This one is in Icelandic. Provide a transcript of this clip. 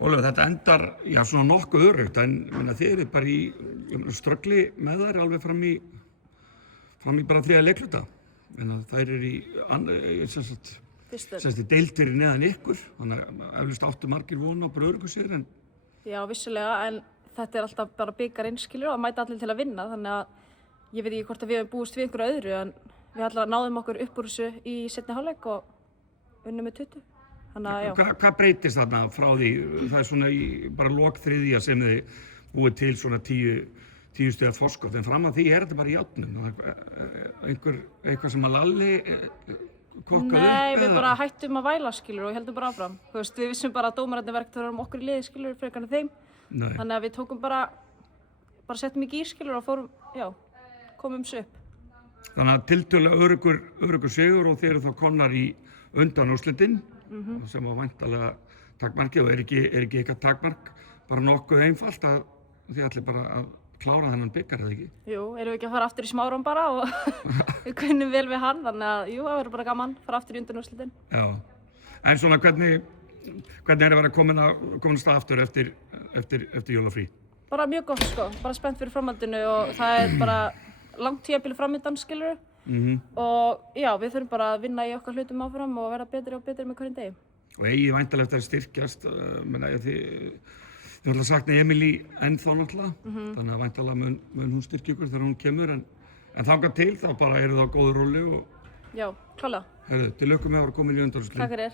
Ólafur, þetta endar, já, svona nokkuð öruggt, en þið eruð bara í ströggli með þær alveg fram í bara 3. leikluta. Þær eru sem sagt, deildir neðan ykkur, þannig að eflaust áttu margir von á öruggu sigur, en... Já, vissulega, en þetta alltaf bara bikarinn, skilur, og mæta allir til að vinna, þannig að ég veit ekki hvort að við höfum búist við einhverju öðru, en við allavega náðum okkur upp úr þessu í seinni hálfleik og unnum með 20. Þannig að, já. Hvað breytist þarna frá því? Það er svona bara lok 3. sem þið búið til svona 10 stiga forskot, en fram að því þetta bara í járnum. Eitthvað sem að Lalli kokkaði upp? Nei, við bara hættum að væla, skilur, og heldum bara áfram. Þú veist, við vissum bara að dómararnir verktöður um okkur í liði, skilur, frekar en þeim. Nei. Þannig að við tókum bara settum í gír, skilur, og fórum, já, komum svo upp. Þannig að tiltölulega öruggur sigur og þeir eru þá komnar í undanúrslitin, sem var væntanlega takmarkið, og er ekki eitthvað takmark, bara nokkuð einfalt að þið ætli bara að klára þennan bikar, eða ekki? Jú, erum við ekki að fara aftur í Smáran bara og við kunnum vel við hann, þannig að jú, það verður bara gaman að fara aftur í undanúrslitin. Já, en svona hvernig er að vera komin að stað aftur eftir jólafrí? Bara mjög gott, sko, bara spennt fyrir framhaldinu og það er bara langt tímabil framöndan, skilur. Og já, við þurfum bara að vinna í okkar hlutum áfram og verða betri og betri með hverjum degi. Og eigið væntanlega eftir að styrkjast, þið ætla sagt Emilí ennþá náttúrulega, þannig að væntanlega mun hún styrkja ykkur þegar hún kemur, en þangað til þá bara eru það á góðu róli og... Já, klálega. Til lukku með að vera komin í undanúrslit. Takk fyrir.